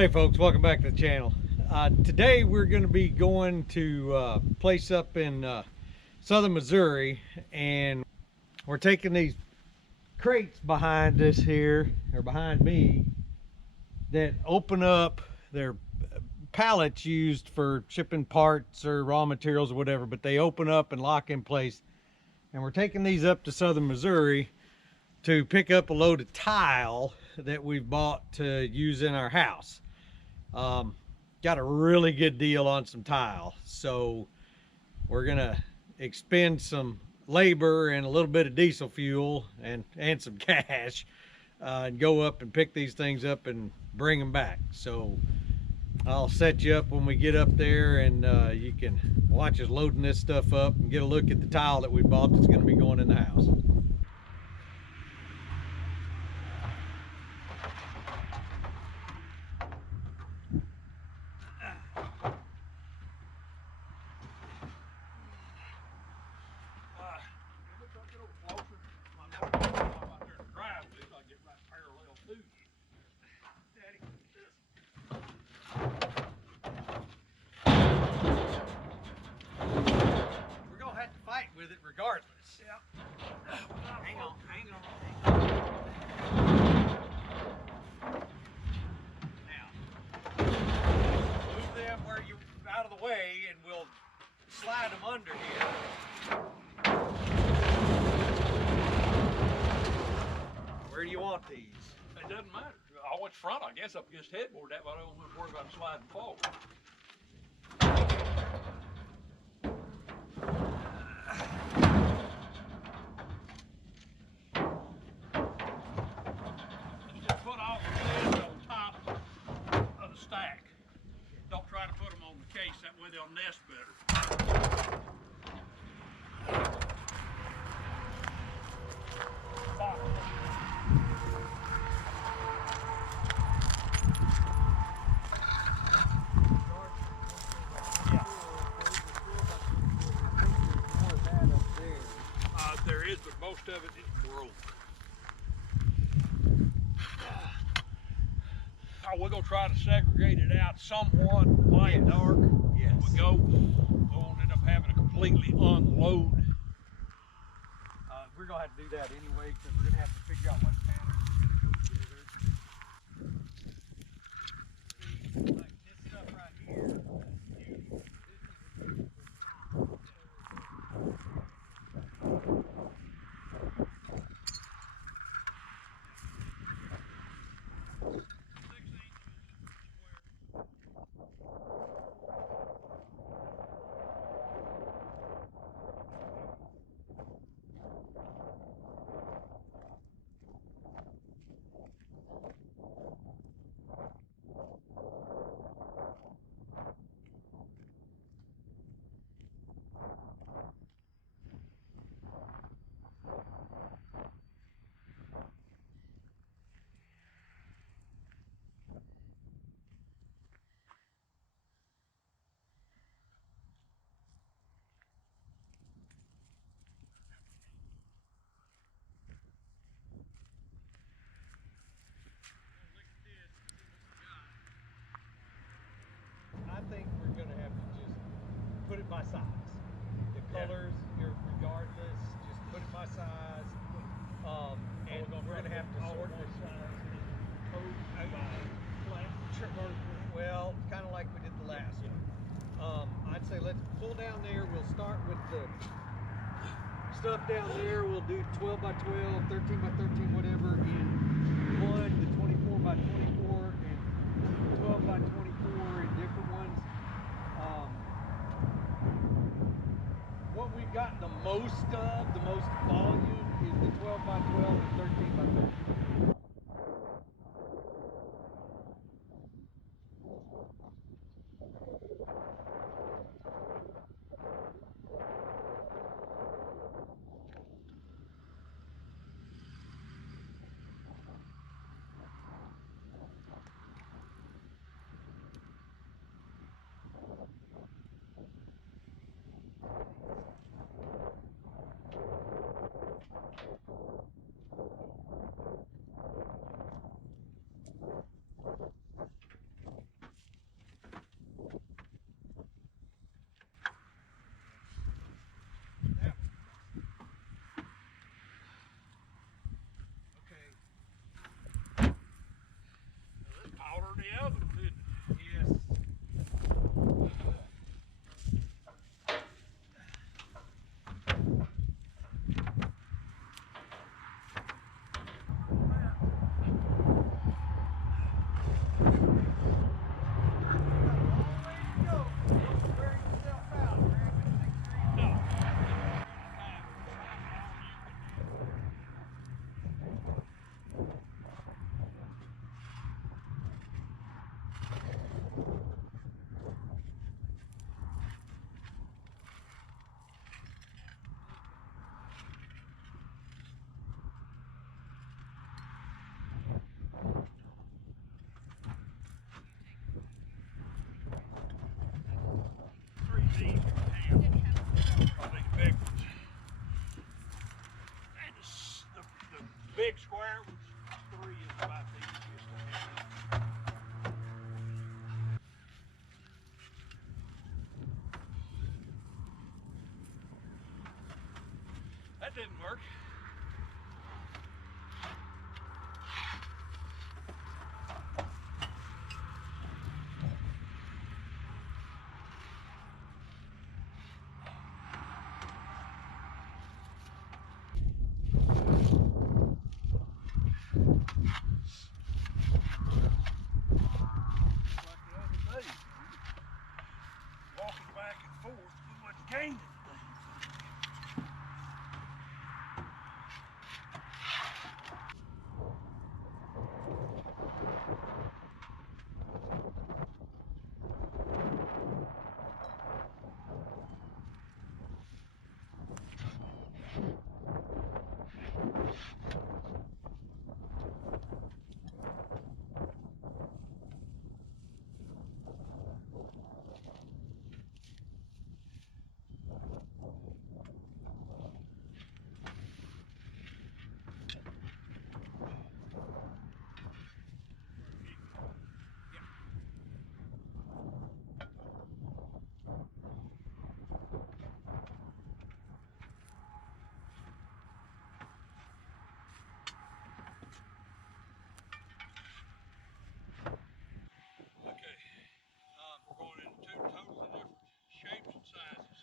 Hey folks, welcome back to the channel. Today we're going to be going to a place up in southern Missouri, and we're taking these crates behind us here, or behind me, that open up. They're pallets used for shipping parts or raw materials or whatever, but they open up and lock in place. And we're taking these up to southern Missouri to pick up a load of tile that we've bought to use in our house. Got a really good deal on some tile, so we're gonna expend some labor and a little bit of diesel fuel and some cash, and go up and pick these things up and bring them back. So I'll set you up when we get up there, and you can watch us loading this stuff up and get a look at the tile that we bought that's going to be going in the house. With it regardless. Yeah. Hang on. Now, move them where you're out of the way, and we'll slide them under here. Where do you want these? It doesn't matter. Always front, I guess, up against headboard. That way I don't have to worry about sliding forward. That way they'll nest better. There is, but most of it is broke. We're going to try to segregate it out somewhat, light and dark. Yes. We go. We won't end up having to completely unload. We're going to have to do that anyway, because we're going to have to figure out what patterns are going to go together. See, like this stuff right here. I think we're going to have to just put it by size. The colors, regardless, just put it by size. And we're going to have to sort this. Well, kind of like we did the last one. I'd say let's pull down there. We'll start with the stuff down there. We'll do 12 by 12, 13 by 13, whatever, in one, the 24 by 24, and 12 by 24 in different ones. What we've got the most of, the most volume, is the 12 by 12 and 13 by 13. That didn't work. Walking back and forth, we wasn't gaining anything. Okay, we're going into two totally different shapes and sizes.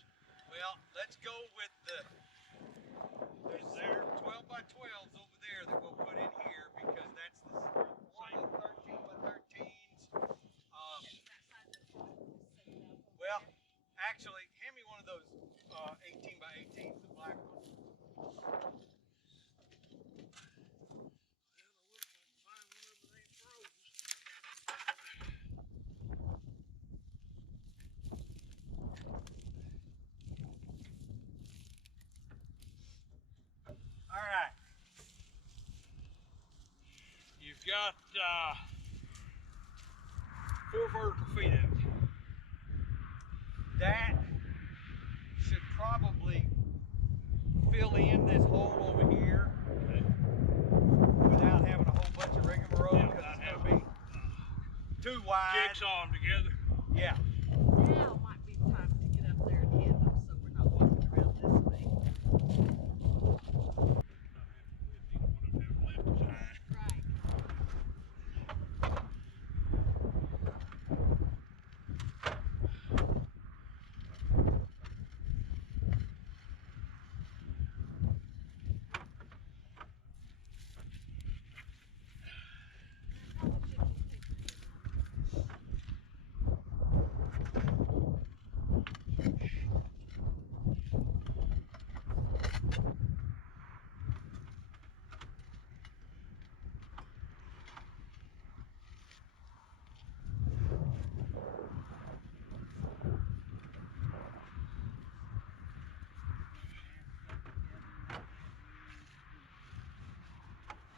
Well, let's go with there's 12 by 12s over there that we'll put in here because that's one of the 13 by 13s. Well, actually, hand me one of those 18 by 18s, the black one. All right. You've got 4 vertical feet of it. That should probably fill in this hole over here without having a whole bunch of rigmarole because it's going to be too wide. Jigsaw them together. Yeah. Now might be the time to get up there and hit them so we're not walking around this way. Right.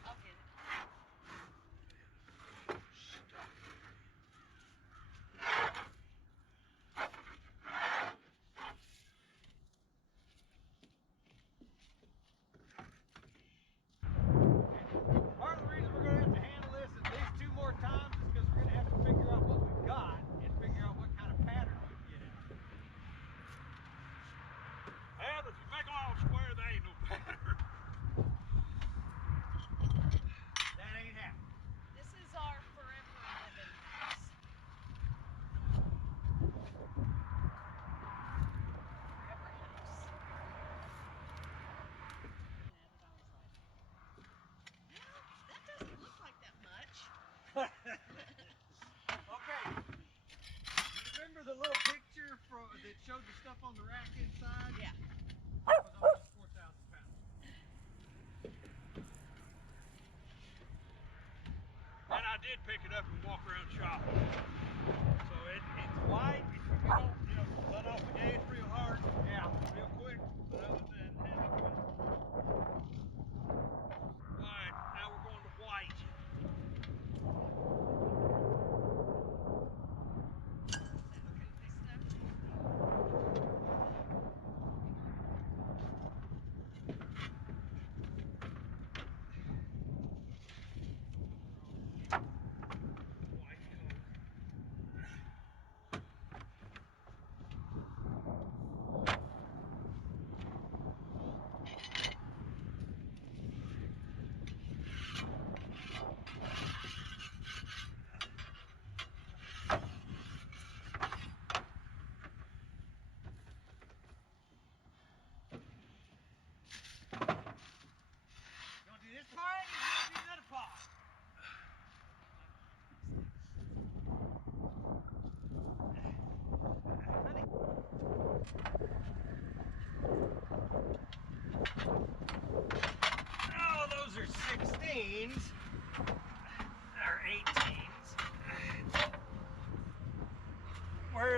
I'll get it. Part of the reason we're going to have to handle this at least 2 more times is because we're going to have to figure out what we've got and figure out what kind of pattern we can get out. Well, if you make them all square, they ain't no better. That ain't happening. This is our forever living house. Forever house. And I was like, well, that doesn't look like that much. Okay. You remember the little picture that showed the stuff on the rack inside? Yeah. That was almost 4,000 pounds. And I did pick it up and walk around shop. So it's light. If you don't, let off the gas real hard, Yeah. real quick, but other than that, alright, now we're going to white. Okay, this stuff. White color.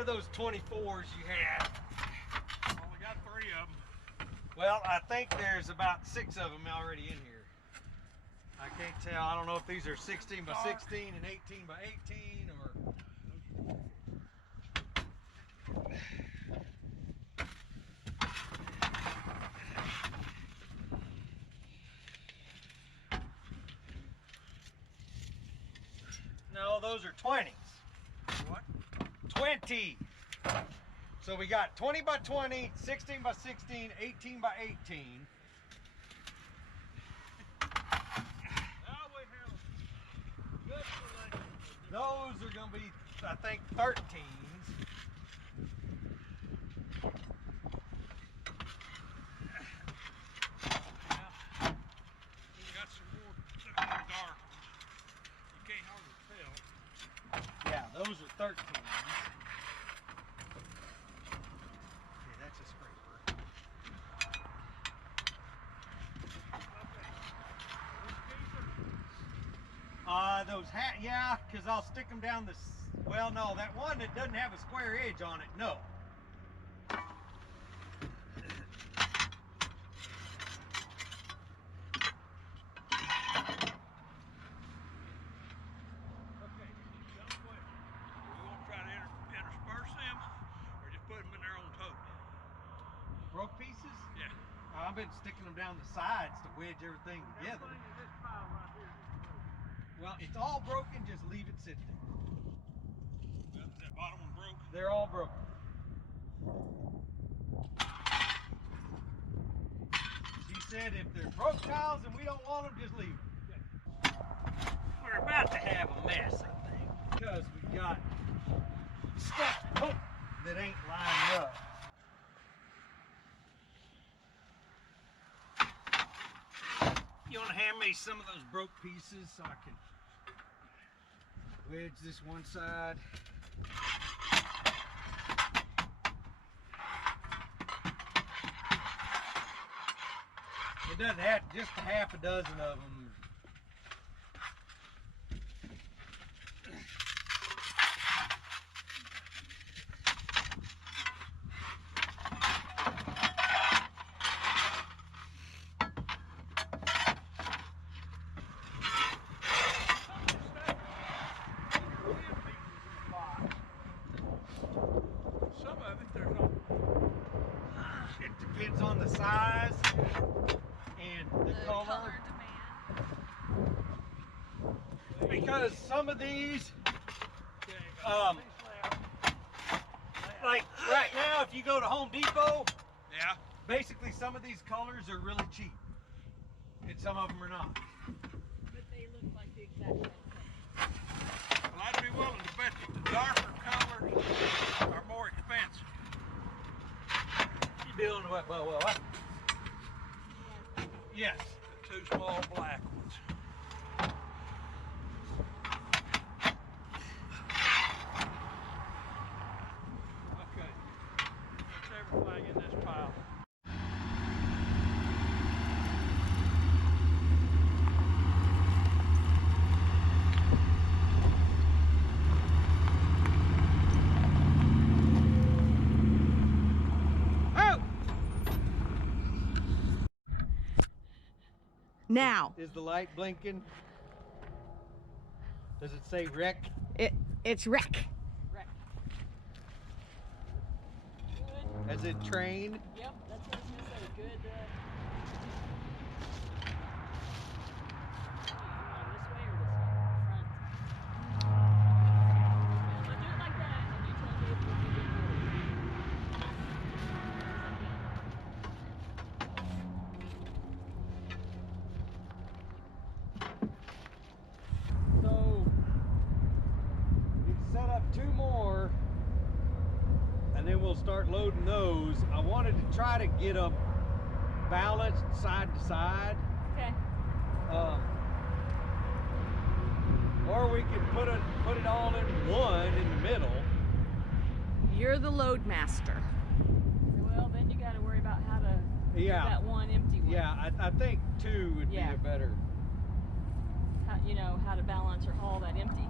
of those 24s you had? Only got 3 of them. Well, I think there's about 6 of them already in here. I can't tell. I don't know if these are 16 by 16 and 18 by 18 or. No, those are 20s. What? 20. So we got 20 by 20, 16 by 16, 18 by 18. Now we have good selection. Those are gonna be, I think, 13s. We got some more dark ones. You can't hardly tell. Yeah, those are 13s. Okay, that's a scraper. Those yeah, because I'll stick them down this. Well, no, that one that doesn't have a square edge on it, no. Okay, some question. We want to try to intersperse them, or just put them in their own tote? Broke pieces? Yeah. I've been sticking them down the sides to wedge everything together. Everything in this pile right here is broke. Well, it's all broken, just leave it sit there. Well, is that bottom one broke? They're all broken. She said if they're broke tiles and we don't want them, just leave them. We're about to have a mess, I think, because we got stuff that ain't lined up. You want to hand me some of those broke pieces so I can wedge this one side? It doesn't have just a half a dozen of them. Some of it, there's not. It depends on the size and the color. demand. Because some of these, Okay, like right now, if you go to Home Depot, yeah. basically some of these colors are really cheap, and some of them are not. But they look like the exact same thing. Well, I'd be willing to bet that the darker colors are more expensive. You dealing with what? Yes. The 2 small black ones. Okay, that's everything in this pile. Now, Is the light blinking? Does it say wreck? it's wreck. Wreck. As in train? Yep, that's what I was gonna say. Good. This way or this way? Front. I'll do it like that, and you tell me if you do it. So, we set up 2 more, and then we'll start loading those. I wanted to try to get them balanced side to side. Okay. Or we could put it all in one in the middle. You're the load master. Well, then you got to worry about how to get Yeah. that one empty one. Yeah, I think 2 would Yeah. be a better. How, you know, how to balance or haul that empty.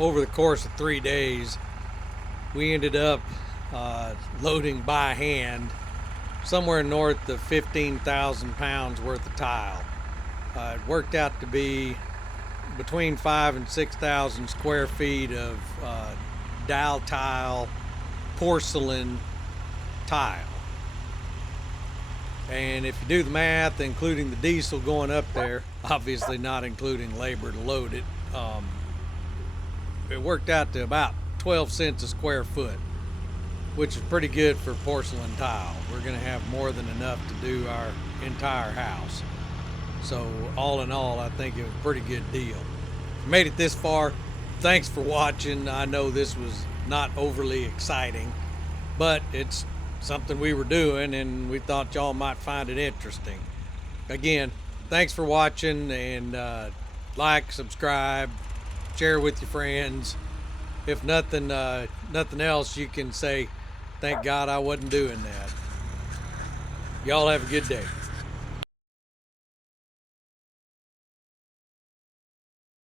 over the course of 3 days, we ended up loading by hand somewhere north of 15,000 pounds worth of tile. It worked out to be between 5,000 and 6,000 square feet of Daltile Porcelain tile. And if you do the math, including the diesel going up there, obviously not including labor to load it, it worked out to about 12 cents a square foot, which is pretty good for porcelain tile. We're going to have more than enough to do our entire house. So all in all, I think it was a pretty good deal. If you made it this far, thanks for watching. I know this was not overly exciting, but it's something we were doing and we thought y'all might find it interesting. Again, thanks for watching, and like, subscribe, share with your friends. If nothing else, you can say, thank God I wasn't doing that. Y'all have a good day.